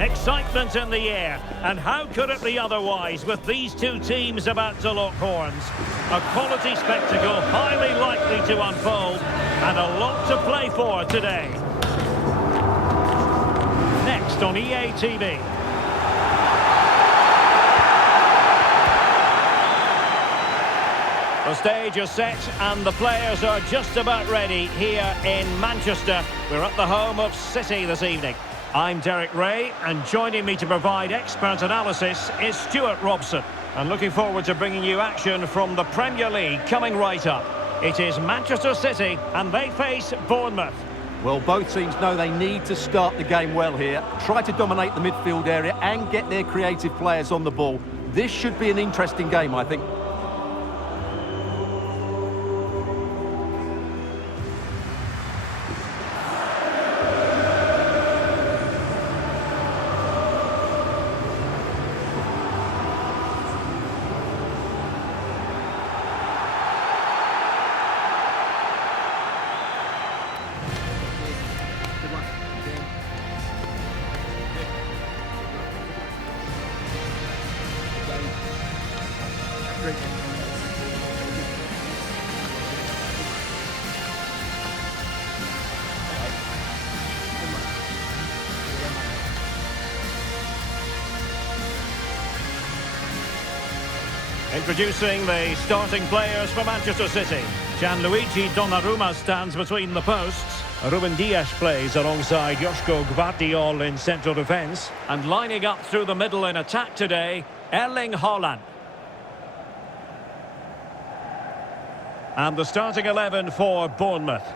Excitement in the air, and how could it be otherwise with these two teams about to lock horns? A quality spectacle highly likely to unfold, and a lot to play for today. Next on EA TV. The stage is set and the players are just about ready here in Manchester. We're at the home of City this evening. I'm Derek Ray, and joining me to provide expert analysis is Stuart Robson. And looking forward to bringing you action from the Premier League coming right up. It is Manchester City and they face Bournemouth. Well, both teams know they need to start the game well here. Try to dominate the midfield area and get their creative players on the ball. This should be an interesting game, I think. Introducing the starting players for Manchester City. Gianluigi Donnarumma stands between the posts. Ruben Dias plays alongside Joško Guardiola in central defence. And lining up through the middle in attack today, Erling Haaland. And the starting 11 for Bournemouth.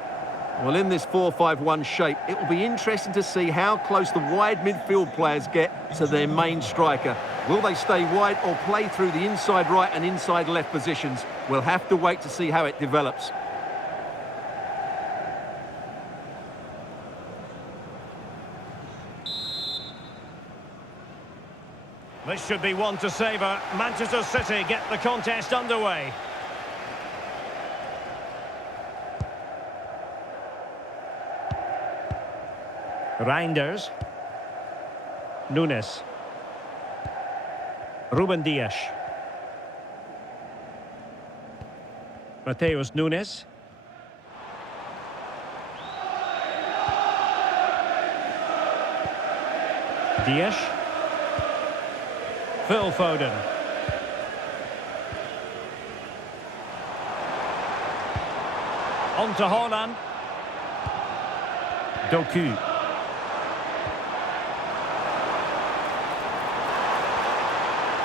Well, in this 4-5-1 shape, it will be interesting to see how close the wide midfield players get to their main striker. Will they stay wide or play through the inside right and inside left positions? We'll have to wait to see how it develops. This should be one to savour. Manchester City get the contest underway. Reijnders. Nunes. Ruben Dias. Mateus Nunes. Dias. Phil Foden. On to Haaland. Doku.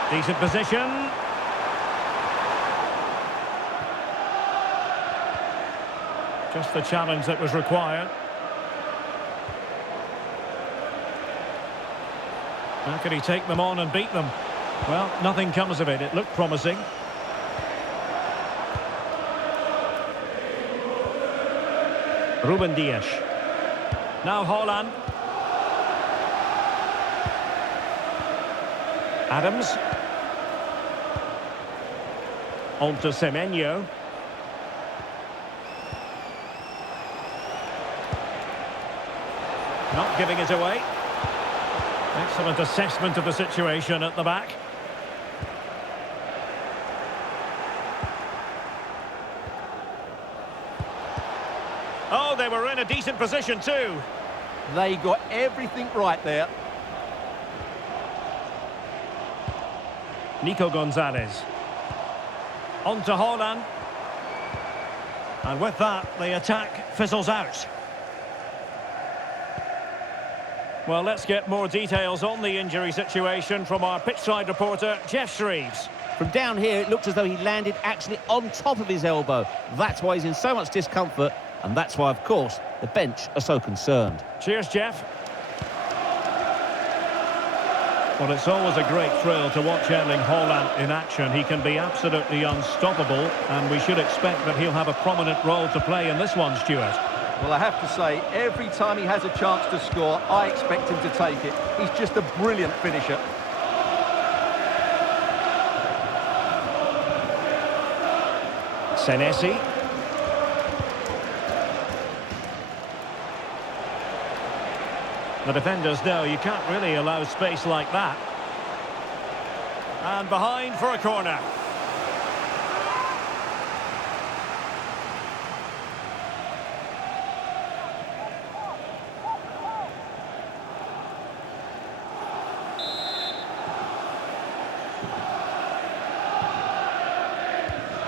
Decent position. Just the challenge that was required. How can he take them on and beat them? Well, nothing comes of it. It looked promising. Ruben Dias. Now Haaland. Adams. On to Semenyo. Not giving it away. Excellent assessment of the situation at the back. Oh, they were in a decent position too. They got everything right there. Nico Gonzalez. On to Haaland. And with that, the attack fizzles out. Well, let's get more details on the injury situation from our pitchside reporter, Jeff Cherries. From down here, it looks as though he landed actually on top of his elbow. That's why he's in so much discomfort, and that's why, of course, the bench are so concerned. Cheers, Jeff. Well, it's always a great thrill to watch Erling Haaland in action. He can be absolutely unstoppable, and we should expect that he'll have a prominent role to play in this one, Stuart. Well, I have to say, every time he has a chance to score, I expect him to take it. He's just a brilliant finisher. Senesi. The defenders know you can't really allow space like that. And behind for a corner.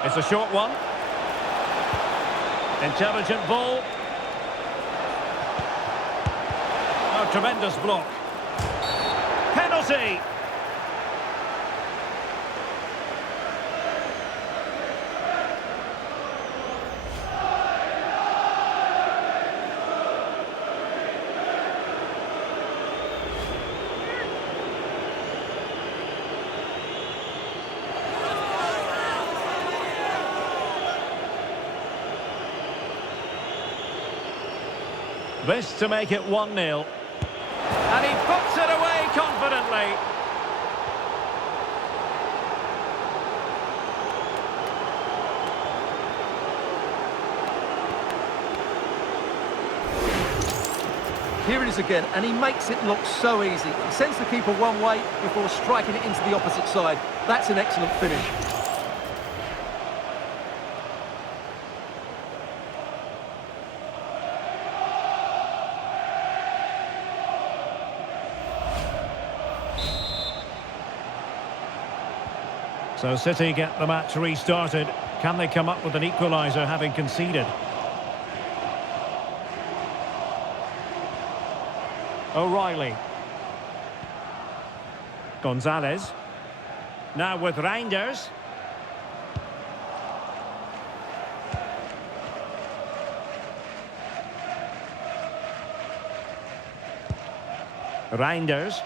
It's a short one. Intelligent ball. Oh, tremendous block. Penalty! This to make it 1-0. And he puts it away confidently. Here it is again, and he makes it look so easy. He sends the keeper one way before striking it into the opposite side. That's an excellent finish. So City get the match restarted. Can they come up with an equalizer having conceded? O'Reilly. Gonzalez. Now with Reijnders. Reijnders.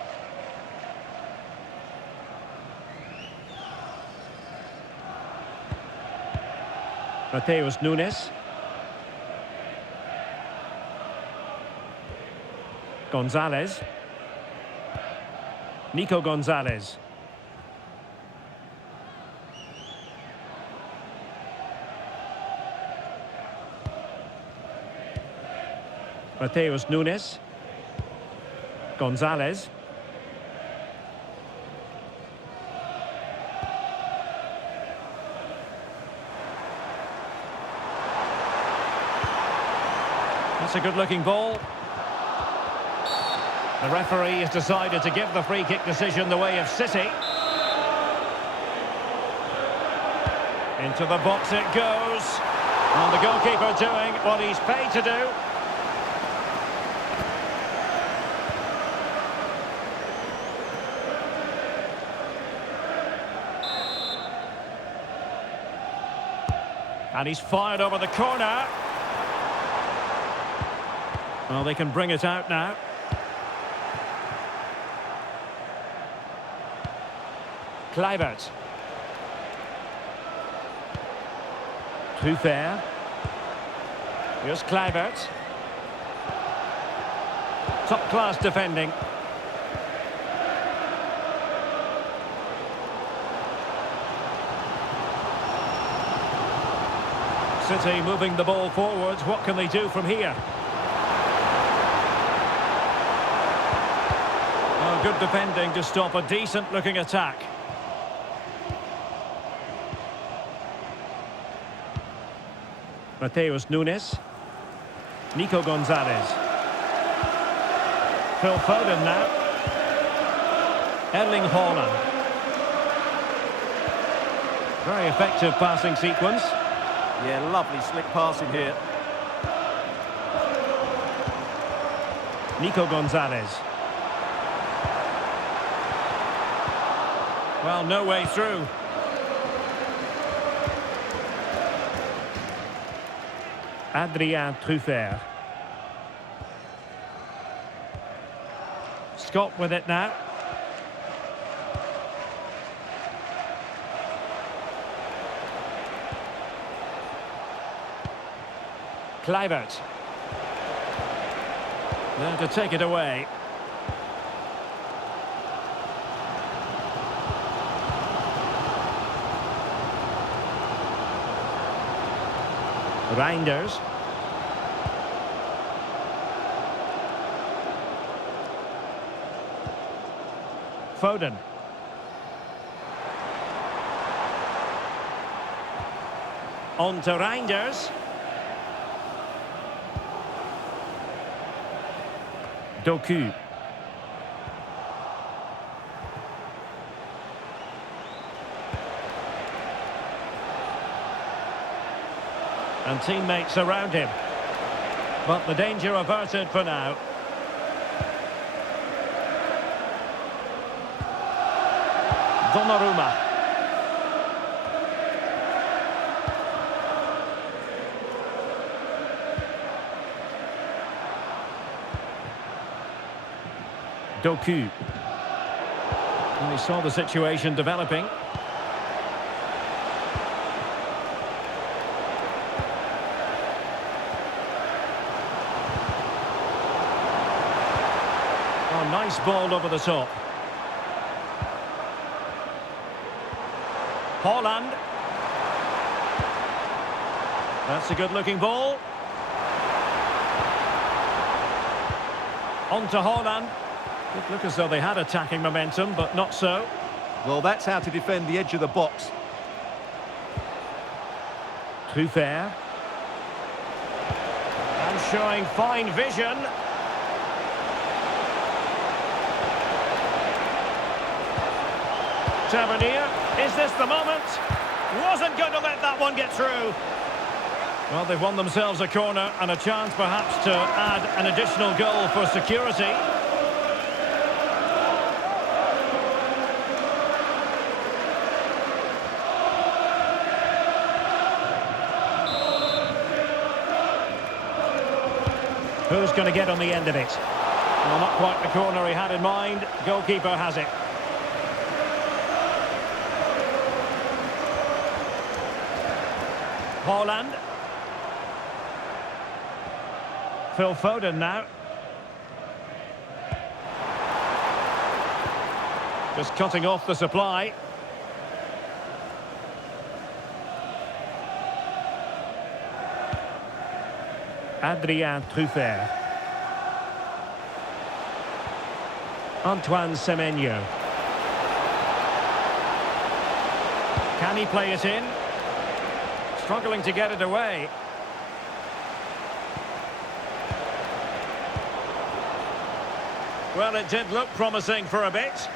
Mateus Nunes. Gonzalez. Nico Gonzalez. Mateus Nunes. Gonzalez. That's a good-looking ball. The referee has decided to give the free kick decision the way of City. Into the box it goes. And the goalkeeper doing what he's paid to do. And he's fired over the corner. Well, they can bring it out now. Kluivert. Trufer. Here's Kluivert. Top-class defending. City moving the ball forwards. What can they do from here? Oh, good defending to stop a decent-looking attack. Mateus Nunes. Nico Gonzalez. Phil Foden now. Erling Haaland. Very effective passing sequence. Yeah, lovely slick passing here. Nico Gonzalez. Well, no way through. Adrien Trufer. Scott with it now. Kluivert. There to take it away. Reijnders. Foden. On to Reijnders. Doku. And teammates around him. But the danger averted for now. Donnarumma. Doku. And he saw the situation developing. Oh, nice ball over the top. Haaland. That's a good-looking ball. On to Haaland. It looked as though they had attacking momentum, but not so. Well, that's how to defend the edge of the box. Truffert. And showing fine vision. Tavernier. Is this the moment? Wasn't going to let that one get through. Well, they've won themselves a corner and a chance perhaps to add an additional goal for security. Who's going to get on the end of it? Well, not quite the corner he had in mind. Goalkeeper has it. Haaland. Phil Foden now. Just cutting off the supply. Adrien Truffert. Antoine Semenyo. Can he play it in? Struggling to get it away. Well, it did look promising for a bit.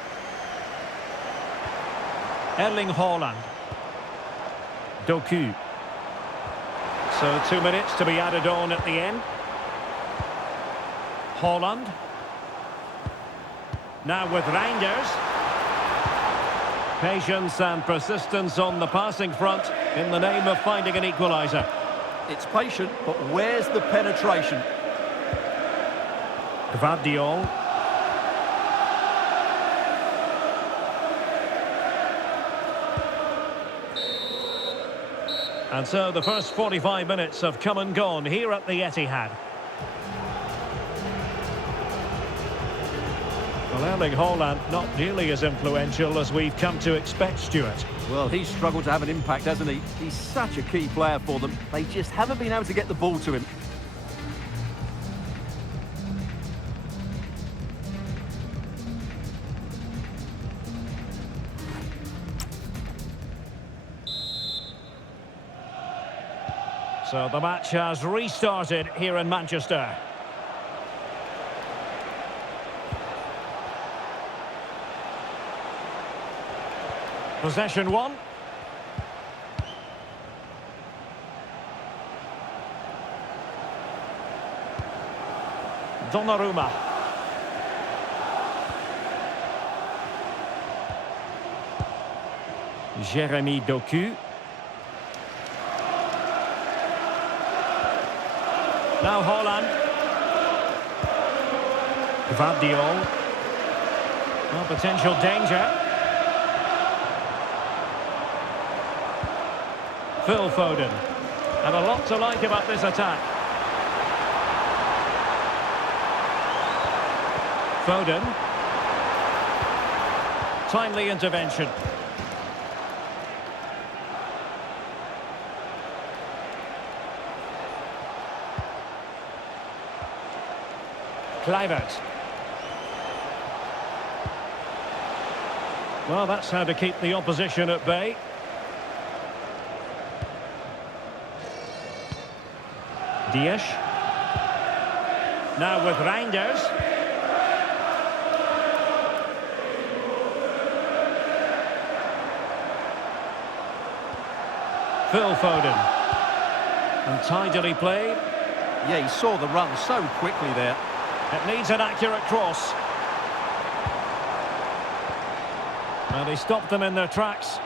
Erling Haaland. Doku. So 2 minutes to be added on at the end. Haaland. Now with Reijnders. Patience and persistence on the passing front in the name of finding an equalizer. It's patient, but where's the penetration? Guardiola. And so the first 45 minutes have come and gone here at the Etihad. Well, Erling Haaland not nearly as influential as we've come to expect, Stuart. Well, he's struggled to have an impact, hasn't he? He's such a key player for them. They just haven't been able to get the ball to him. So the match has restarted here in Manchester. Possession one. Donnarumma. Jeremy Doku. Now Haaland. Guardiola. Well, potential danger. Phil Foden. And a lot to like about this attack. Foden. Timely intervention. Kluivert. Well, that's how to keep the opposition at bay. Dias. Now with Reijnders. Phil Foden. And tidily played. Yeah, he saw the run so quickly there. It needs an accurate cross. And he stopped them in their tracks.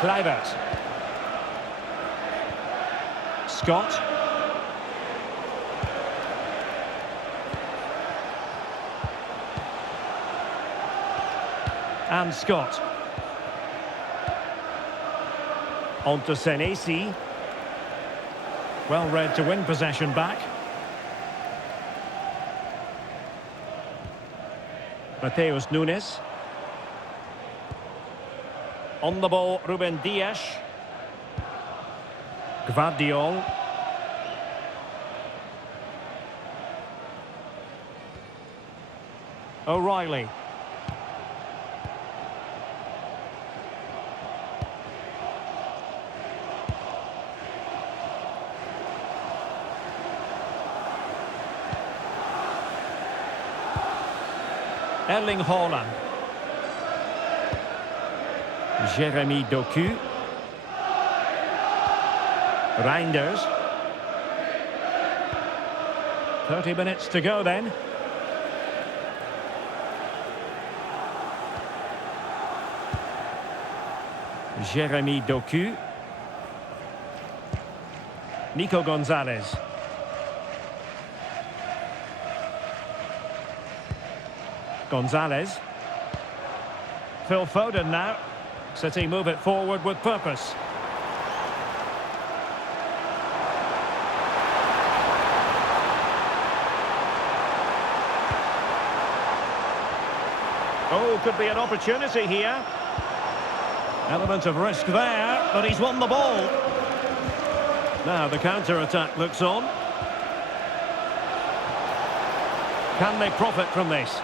Kluivert. Scott. And Scott. On to Senesi. Well read to win possession back. Mateus Nunes. On the ball, Ruben Dias. Guardiola. O'Reilly. Erling Haaland. Jeremy Doku. Reijnders. 30 minutes to go then. Jeremy Doku. Nico Gonzalez. Gonzalez. Phil Foden now. City move it forward with purpose. Oh, could be an opportunity here. Element of risk there, but he's won the ball. Now the counter-attack looks on. Can they profit from this?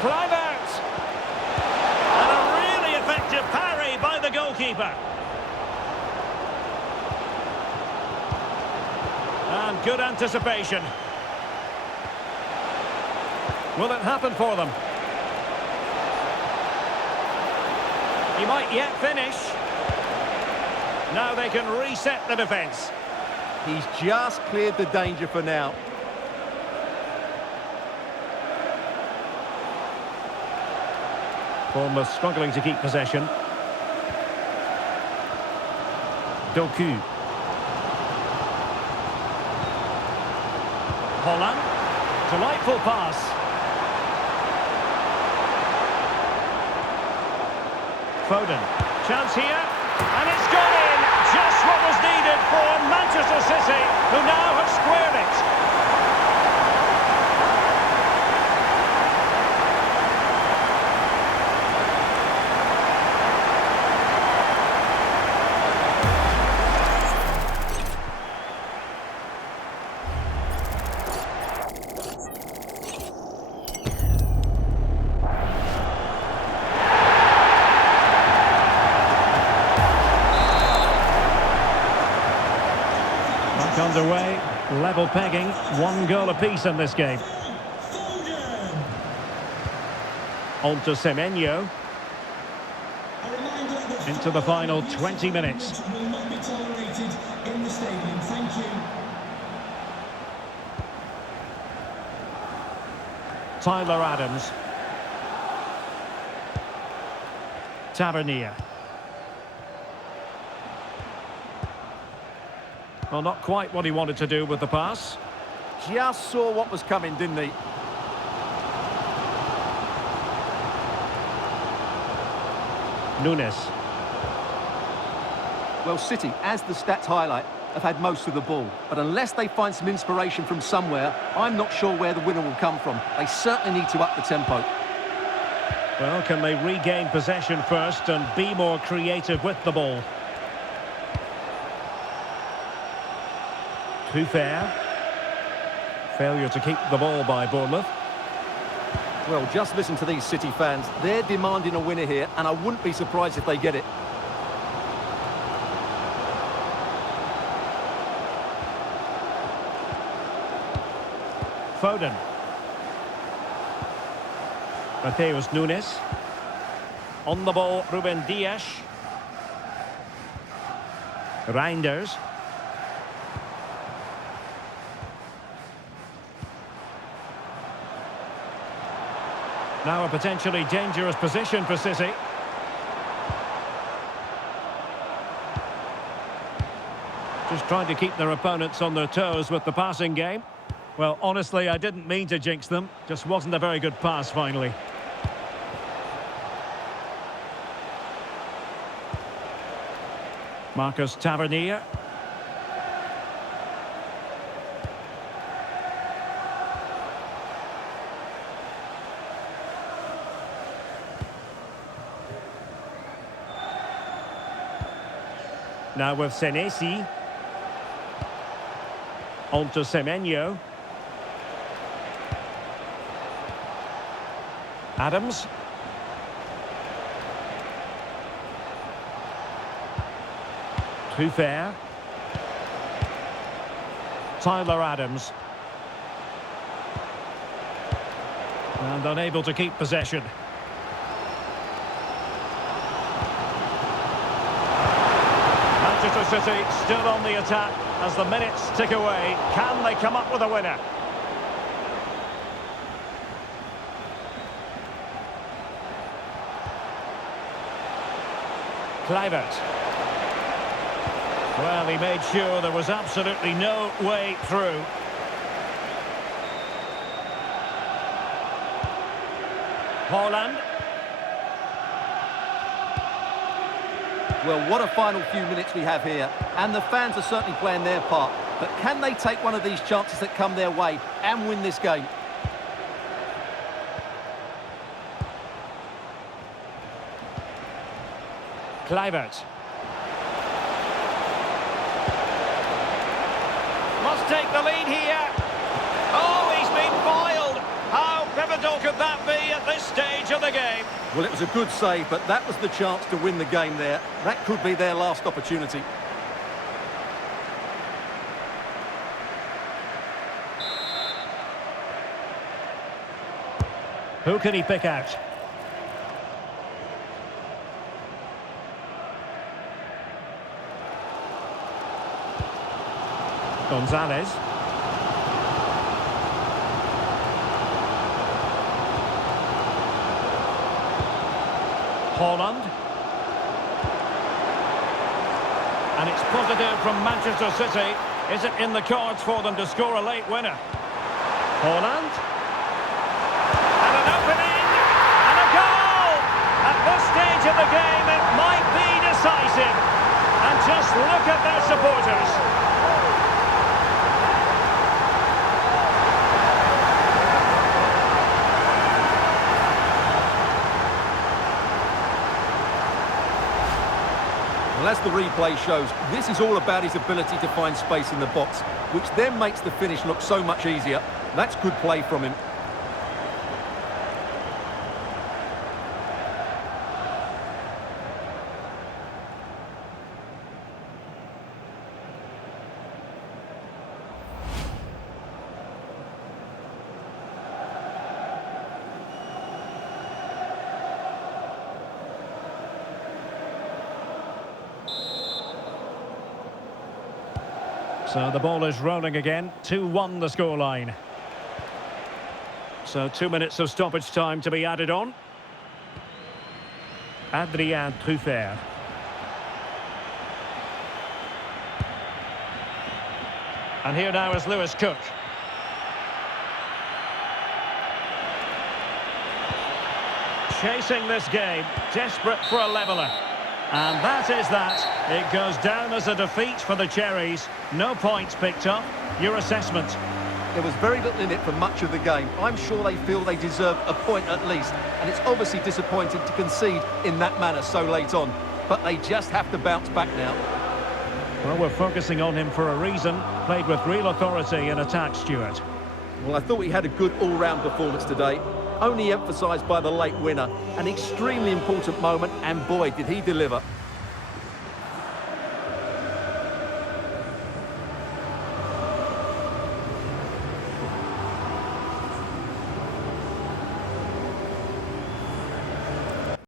Kluivert! And a really effective parry by the goalkeeper. And good anticipation. Will it happen for them? He might yet finish. Now they can reset the defence. He's just cleared the danger for now. Bournemouth struggling to keep possession. Doku. Haaland. Delightful pass. Foden. Chance here. And it's gone in. Just what was needed for Manchester City, who now have squared it. Underway, level pegging, 1 goal apiece in this game. On to Semenyo. Into the final 20 minutes. Will not be tolerated in the stadium. Thank you. Tyler Adams. Tavernier. Well, not quite what he wanted to do with the pass. Just saw what was coming, didn't he? Nunes. Well, City, as the stats highlight, have had most of the ball. But unless they find some inspiration from somewhere, I'm not sure where the winner will come from. They certainly need to up the tempo. Well, can they regain possession first and be more creative with the ball? Too fair. Failure to keep the ball by Bournemouth. Well, just listen to these City fans. They're demanding a winner here, and I wouldn't be surprised if they get it. Foden. Mateus Nunes. On the ball, Ruben Dias. Reijnders. Now a potentially dangerous position for City. Just trying to keep their opponents on their toes with the passing game. Well, honestly, I didn't mean to jinx them. Just wasn't a very good pass, finally. Marcus Tavernier. Now with Senesi. On to Semenyo. Adams. Too fair. Tyler Adams. And unable to keep possession. Manchester City still on the attack as the minutes tick away. Can they come up with a winner? Kluivert. Well, he made sure there was absolutely no way through. Haaland. Well, what a final few minutes we have here. And the fans are certainly playing their part. But can they take one of these chances that come their way and win this game? Kluivert. Must take the lead here. Oh, he's been foiled. How pivotal could that be at this stage of the game? Well, it was a good save, but that was the chance to win the game there. That could be their last opportunity. Who can he pick out? Gonzalez. Haaland. And it's positive from Manchester City. Is it in the cards for them to score a late winner? Haaland. And an opening. And a goal! At this stage of the game, it might be decisive. And just look at their supporters. Well, as the replay shows, this is all about his ability to find space in the box, which then makes the finish look so much easier. That's good play from him. So the ball is rolling again. 2-1 the scoreline. So 2 minutes of stoppage time to be added on. Adrien Truffert. And here now is Lewis Cook. Chasing this game, desperate for a leveller. And that is that. It goes down as a defeat for the Cherries. No points picked up. Your assessment? There was very little in it for much of the game. I'm sure they feel they deserve a point at least, and it's obviously disappointing to concede in that manner so late on. But they just have to bounce back now. Well, we're focusing on him for a reason. Played with real authority in attack, Stuart. Well, I thought he had a good all-round performance today. Only emphasised by the late winner. An extremely important moment, and boy, did he deliver.